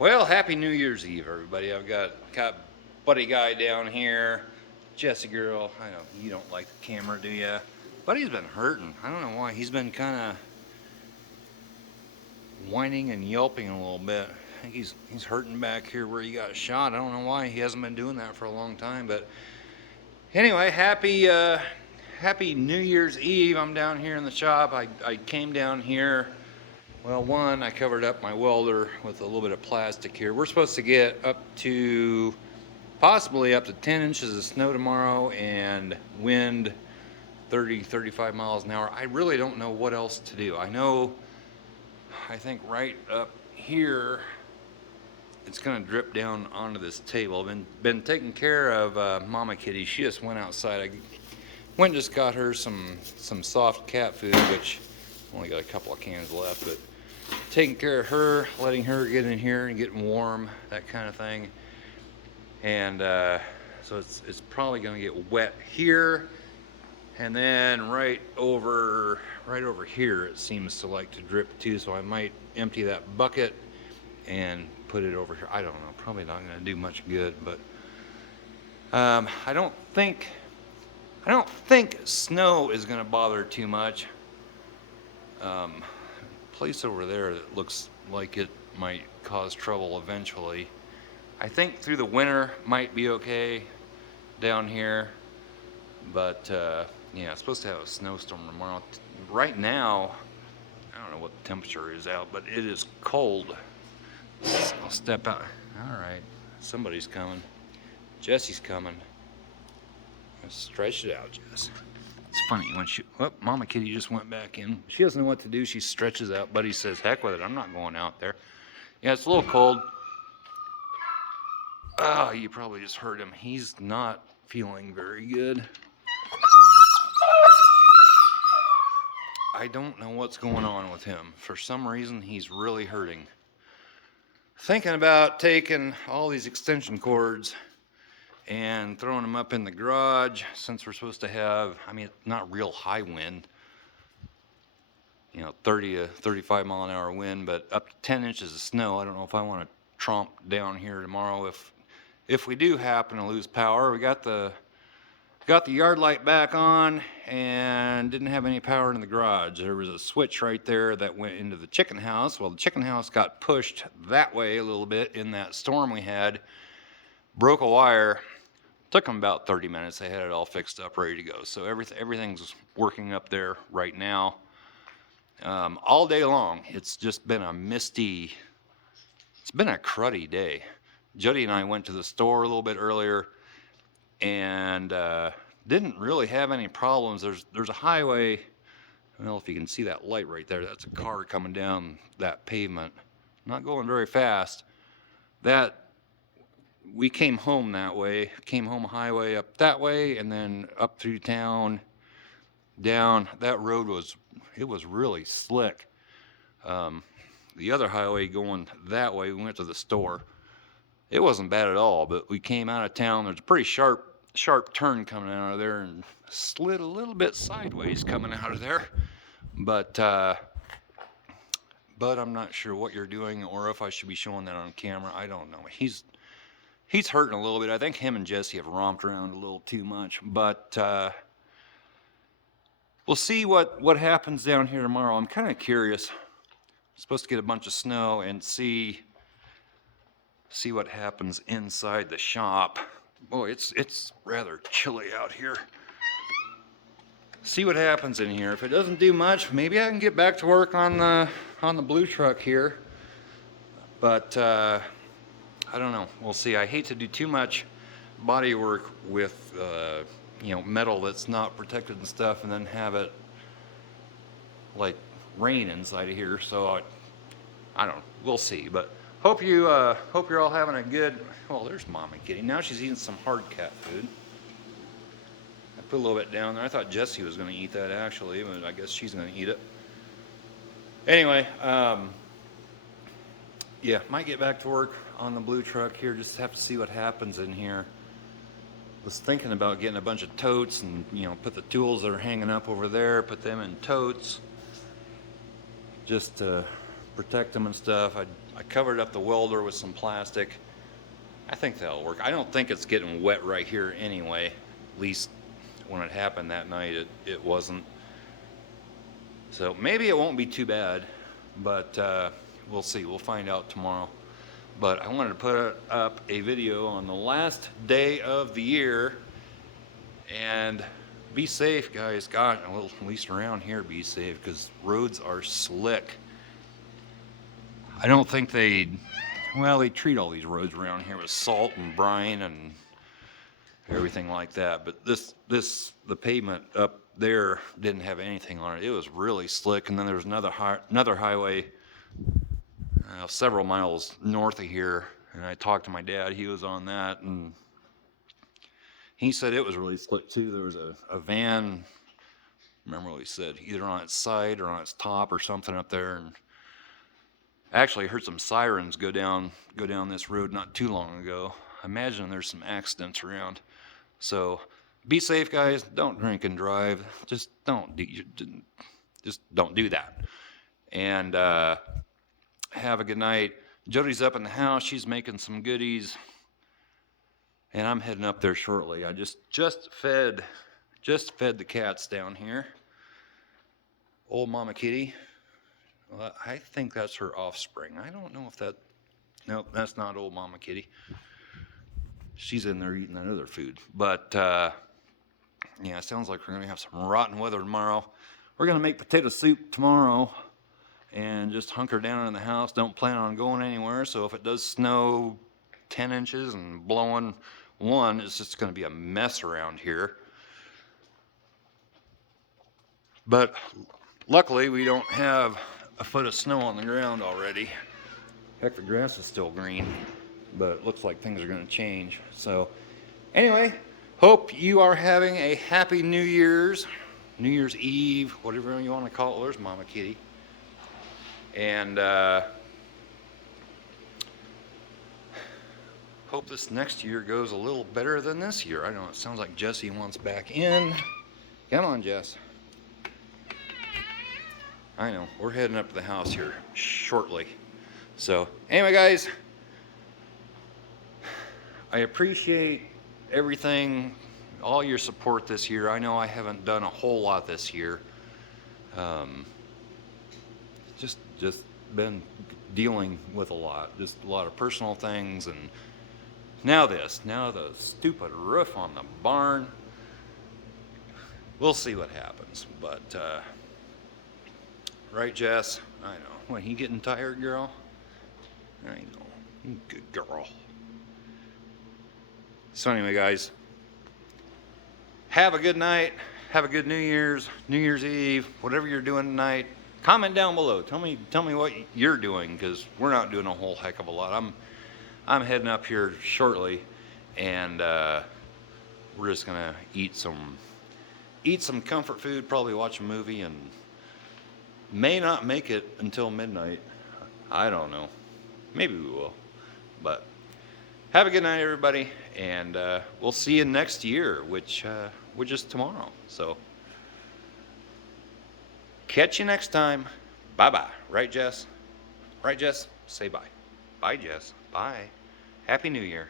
Well, happy New Year's Eve, everybody. I've got Buddy Guy down here, Jesse girl. I know you don't like the camera, do ya? Buddy's been hurting. I don't know why. He's been kind of whining and yelping a little bit. I think he's hurting back here where he got shot. I don't know why. He hasn't been doing that for a long time. But anyway, happy New Year's Eve. I'm down here in the shop. I came down here. Well, one, I covered up my welder with a little bit of plastic here. We're supposed to get possibly up to 10 inches of snow tomorrow and wind 35 miles an hour. I really don't know what else to do. I think right up here, it's gonna drip down onto this table. I've been taking care of Mama Kitty. She just went outside. I went and just got her some soft cat food, which only got a couple of cans left, but taking care of her, letting her get in here and getting warm, that kind of thing. And so it's probably going to get wet here, and then right over here it seems to like to drip too. So I might empty that bucket and put it over here. I don't know. Probably not going to do much good, but I don't think snow is going to bother too much. Place over there that looks like it might cause trouble eventually. I think through the winter might be okay down here, but yeah, it's supposed to have a snowstorm tomorrow. Right now, I don't know what the temperature is out, but it is cold. I'll step out. All right, somebody's coming. Jesse's coming. Let's stretch it out, Jess. It's funny when Mama Kitty just went back in. She doesn't know what to do. She stretches out. Buddy says, heck with it. I'm not going out there. Yeah, it's a little cold. Oh, you probably just heard him. He's not feeling very good. I don't know what's going on with him. For some reason, he's really hurting. Thinking about taking all these extension cords and throwing them up in the garage, since we're supposed to have, not real high wind, 30 to 35 mile an hour wind, but up to 10 inches of snow. I don't know if I want to tromp down here tomorrow if we do happen to lose power. We got the yard light back on and didn't have any power in the garage. There was a switch right there that went into the chicken house. Well, the chicken house got pushed that way a little bit in that storm we had, broke a wire. Took them about 30 minutes. They had it all fixed up, ready to go. So everything's working up there right now. All day long, it's just been it's been a cruddy day. Jody and I went to the store a little bit earlier and didn't really have any problems. There's a highway. I don't know if you can see that light right there. That's a car coming down that pavement. Not going very fast. We came home that way, came home highway up that way, and then up through town, down. That road was really slick. The other highway going that way, we went to the store. It wasn't bad at all, but we came out of town. There's a pretty sharp turn coming out of there and slid a little bit sideways coming out of there. But I'm not sure what you're doing or if I should be showing that on camera. I don't know. He's hurting a little bit. I think him and Jesse have romped around a little too much, but we'll see what happens down here tomorrow. I'm kind of curious. I'm supposed to get a bunch of snow and see what happens inside the shop. Boy, it's rather chilly out here. See what happens in here. If it doesn't do much, maybe I can get back to work on the blue truck here. But I don't know. We'll see. I hate to do too much body work with metal that's not protected and stuff, and then have it like rain inside of here. So I don't know. We'll see. But hope you're all having a good. Well, there's Mama Kitty. Now she's eating some hard cat food. I put a little bit down there. I thought Jessie was going to eat that actually, but I guess she's going to eat it. Anyway, yeah, might get back to work on the blue truck here. Just have to see what happens in here. Was thinking about getting a bunch of totes and put the tools that are hanging up over there, put them in totes just to protect them and stuff. I covered up the welder with some plastic. I think that'll work. I don't think it's getting wet right here anyway. At least when it happened that night, it wasn't. So maybe it won't be too bad, but we'll see. We'll find out tomorrow. But I wanted to put up a video on the last day of the year, and be safe, guys. God, well, at least around here, be safe, because roads are slick. I don't think they treat all these roads around here with salt and brine and everything like that. But the pavement up there didn't have anything on it. It was really slick. And then there was another highway several miles north of here. And I talked to my dad. He was on that, and he said it was really slick too. There was a van. Remember what he said? Either on its side or on its top or something up there. And actually, I heard some sirens go down this road not too long ago. I imagine there's some accidents around. So be safe, guys. Don't drink and drive. Just don't do that. And have a good night. Jody's up in the house. She's making some goodies, and I'm heading up there shortly. I just fed the cats down here. Old Mama Kitty. Well, I think that's her offspring. I don't know if that... No, that's not old Mama Kitty. She's in there eating that other food. But, yeah, it sounds like we're going to have some rotten weather tomorrow. We're going to make potato soup tomorrow and just hunker down in the house. Don't plan on going anywhere. So if it does snow 10 inches and blowing 1, it's just going to be a mess around here. But luckily, we don't have a foot of snow on the ground already. Heck, the grass is still green, but it looks like things are going to change. So anyway, hope you are having a happy New Year's Eve, whatever you want to call it. There's Mama Kitty. And hope this next year goes a little better than this year. I know it sounds like Jessie wants back in. Come on, Jess. I know, we're heading up to the house here shortly. So anyway, guys, I appreciate everything, all your support this year. I know I haven't done a whole lot this year. Just been dealing with a lot of personal things, and now the stupid roof on the barn. We'll see what happens, but right, Jess? I know. What, you getting tired, girl? I know. Good girl. So anyway, guys, have a good night. Have a good New Year's Eve, whatever you're doing tonight. Comment down below. Tell me what you're doing, because we're not doing a whole heck of a lot. I'm heading up here shortly, and we're just gonna eat some comfort food, probably watch a movie, and may not make it until midnight. I don't know. Maybe we will. But have a good night, everybody, and we'll see you next year, which is tomorrow. So catch you next time. Bye-bye. Right, Jess? Right, Jess? Say bye. Bye, Jess. Bye. Happy New Year.